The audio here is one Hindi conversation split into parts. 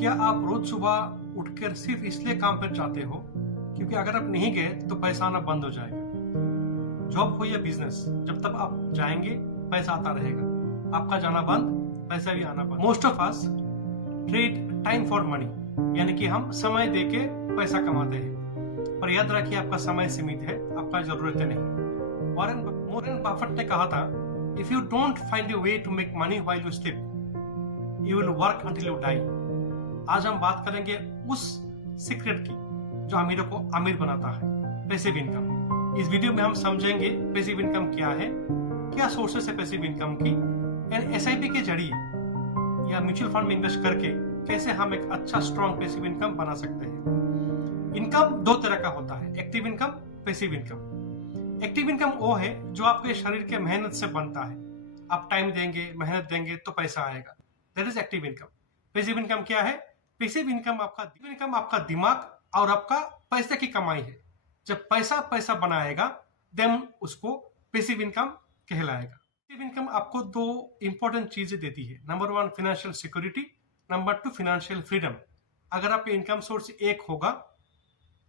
क्या आप रोज सुबह उठकर सिर्फ इसलिए काम पर जाते हो क्योंकि अगर आप नहीं गए तो पैसा आना बंद हो जाएगा? जॉब हो या बिजनेस, जब तक आप जाएंगे पैसा आता रहेगा। आपका जाना बंद, पैसा भी आना बंद। Most of us trade time for money, यानी कि हम समय देके पैसा कमाते हैं। पर याद रखिए, आपका समय सीमित है, आपका जरूरत नहीं। वॉरेन बफेट ने कहा था, if you don't find a way to make money while you sleep, you will work until you die. आज हम बात करेंगे उस सीक्रेट की जो अमीरों को अमीर बनाता है, पैसिव इनकम। इस वीडियो में हम समझेंगे पैसिव इनकम क्या है, क्या सोर्सेस है पैसिव इनकम की, एंड एसआईपी के जरिए या म्यूचुअल फंड में इन्वेस्ट करके कैसे हम एक अच्छा स्ट्रॉन्ग पैसिव इनकम बना सकते हैं। इनकम दो तरह का होता है, active income, passive income. Active income वो है जो आपके शरीर के मेहनत से बनता है। आप टाइम देंगे, मेहनत देंगे तो पैसा आएगा, that is active income. Passive income क्या है? पैसिव इनकम आपका दिमाग और आपका पैसे की कमाई है। जब पैसा बनाएगा देन उसको पैसिव इनकम कहलाएगा। पैसिव इनकम आपको दो इंपॉर्टेंट चीजें देती है। Number 1 financial security, number 2 financial freedom. अगर आपका इनकम सोर्स एक होगा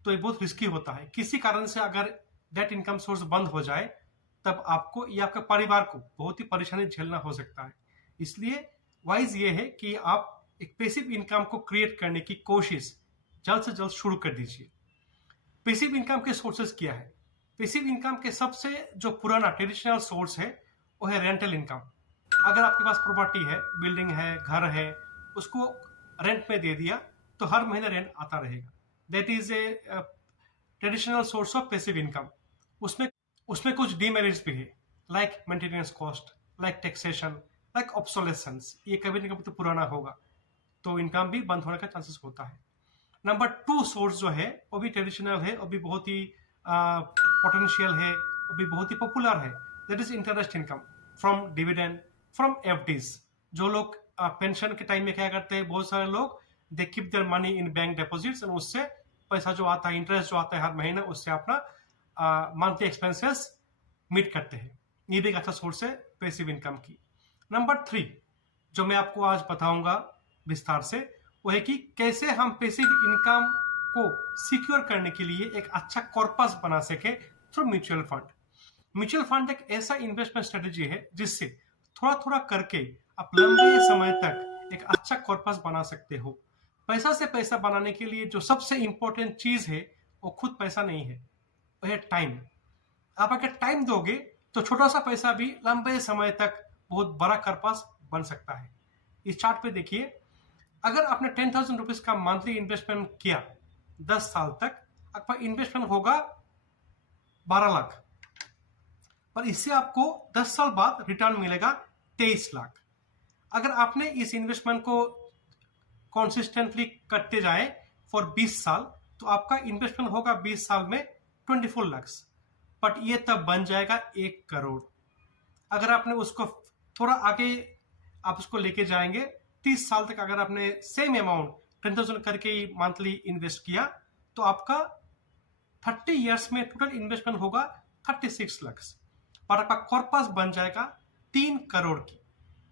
तो ये बहुत रिस्की होता है। किसी कारण से अगर दैट इनकम सोर्स बंद हो जाए तब आपको या आपके परिवार को बहुत ही परेशानी झेलना हो सकता है। इसलिए वाइज ये है कि आप एक पैसिव इनकम को क्रिएट करने की कोशिश जल्द से जल्द शुरू कर दीजिए। पैसिव इनकम के सोर्सेस क्या है? पैसिव इनकम के सबसे जो पुराना ट्रेडिशनल सोर्स है वो है रेंटल इनकम। अगर आपके पास प्रॉपर्टी है, बिल्डिंग है, घर है, उसको रेंट में दे दिया तो हर महीने रेंट आता रहेगा। That is a traditional source of passive income. उसमें कुछ डीमेरिट्स भी है, like maintenance cost, like taxation, like obsolescence. ये कभी ना कभी तो पुराना होगा तो इनकम भी बंद होने का चांसेस होता है। नंबर 2 सोर्स जो है वो भी ट्रेडिशनल है, वो भी बहुत ही पोटेंशियल है, वो भी बहुत ही पॉपुलर है। That is interest income from dividend, from FDs. जो लोग पेंशन के टाइम में क्या करते हैं, बहुत सारे लोग they keep their money in bank deposits, और उससे पैसा जो आता है, इंटरेस्ट जो आता है हर महीने, उससे अपना मंथली एक्सपेंसेस मीट करते हैं। ये भी एक अच्छा सोर्स है पैसिव इनकम की। नंबर 3 जो मैं आपको आज बताऊंगा विस्तार से, वो है कि कैसे हम पैसिव इनकम को सिक्योर करने के लिए एक अच्छा कॉर्पस बना सके through mutual fund. Mutual fund एक ऐसा इन्वेस्टमेंट स्ट्रेटेजी है जिससे थोड़ा थोड़ा करके आप लंबे समय तक एक अच्छा कॉर्पस बना सकते हो। पैसा से पैसा बनाने के लिए जो सबसे इंपॉर्टेंट चीज है वो खुद पैसा नहीं है, वो है टाइम। आप अगर टाइम दोगे तो छोटा सा पैसा भी लंबे समय तक बहुत बड़ा कॉर्पस बन सकता है। इस चार्ट पे देखिए, अगर आपने 10,000 रुपीज का मंथली इन्वेस्टमेंट किया 10 साल तक, आपका इन्वेस्टमेंट होगा 12 लाख, पर इससे आपको 10 साल बाद रिटर्न मिलेगा 23 लाख। अगर आपने इस इन्वेस्टमेंट को कंसिस्टेंटली करते जाए फॉर 20 साल तो आपका इन्वेस्टमेंट होगा 20 साल में 24 लाख, बट ये तब बन जाएगा 1 करोड़। अगर आपने उसको थोड़ा आगे आप उसको लेके जाएंगे, 30 साल तक अगर आपने सेम अमाउंट 10,000 करके मंथली इन्वेस्ट किया तो आपका 30 इयर्स में टोटल इन्वेस्टमेंट होगा 36 लाख, पर आपका कॉर्पस बन जाएगा 3 करोड़ की।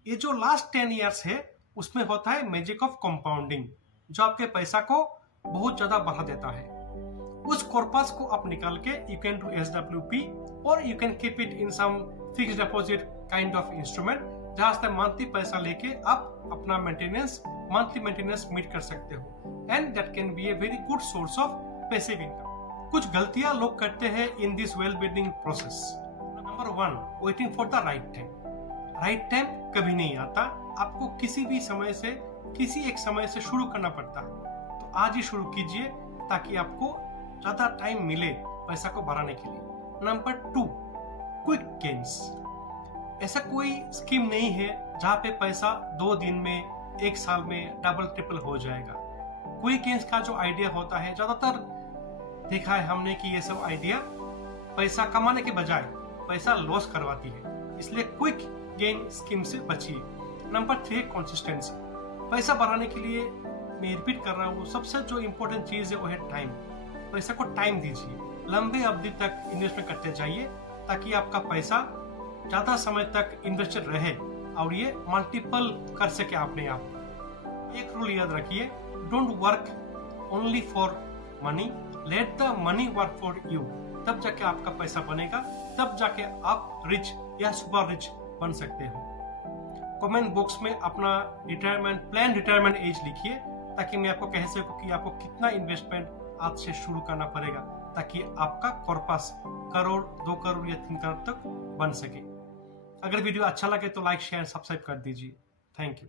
ये जो लास्ट 10 इयर्स है उसमें होता है मैजिक ऑफ कंपाउंडिंग, जो आपके पैसा को बहुत ज्यादा बढ़ा देता है। उस कॉर्पस को आप निकाल के यू कैन डू SWP और you can keep it in some fixed deposit kind of instrument, जहां से मंथली पैसा लेके आप अपना मंथली मेंटेनेंस मीट कर सकते हो, and that can be a very good source of passive income. कुछ गलतियां लोग करते हैं in this wealth building process. Number 1, waiting for the right time. Right time कभी नहीं आता, आपको किसी भी समय से, किसी एक समय से शुरू करना पड़ता है। तो आज ही शुरू कीजिए ताकि आपको ज्यादा टाइम मिले पैसा को बढ़ाने के लिए। Number 2, quick gains. ऐसा कोई स्कीम नहीं है जहां पे पैसा 2 दिन में, 1 साल में डबल ट्रिपल हो जाएगा। क्विक गेन्स का जो आइडिया होता है, ज्यादातर देखा है हमने कि ये सब आइडिया पैसा कमाने के बजाय पैसा लॉस करवाती है, इसलिए क्विक गेन स्कीम से बचिए। Number 3, consistency. पैसा बढ़ाने के लिए मैं रिपीट कर रहा हूँ, सबसे जो इंपॉर्टेंट चीज है वो है टाइम। पैसा को टाइम दीजिए, लंबे अवधि तक इन्वेस्टमेंट करते जाइए ताकि आपका पैसा ज्यादा समय तक इन्वेस्टेड रहे और ये मल्टीपल कर सके अपने आप। एक रूल याद रखिए, don't work only for money, let the money work for you. तब जाके आपका पैसा बनेगा, तब जाके आप रिच या सुपर रिच बन सकते हो। कमेंट बॉक्स में अपना प्लान रिटायरमेंट एज लिखिए, ताकि मैं आपको कह सकूं कि आपको कितना इन्वेस्टमेंट आज से शुरू करना पड़ेगा, ताकि आपका कॉर्पस करोड़, 2 करोड़ या 3 करोड़ तक बन सके। अगर वीडियो अच्छा लगे तो लाइक, शेयर, सब्सक्राइब कर दीजिए। Thank you.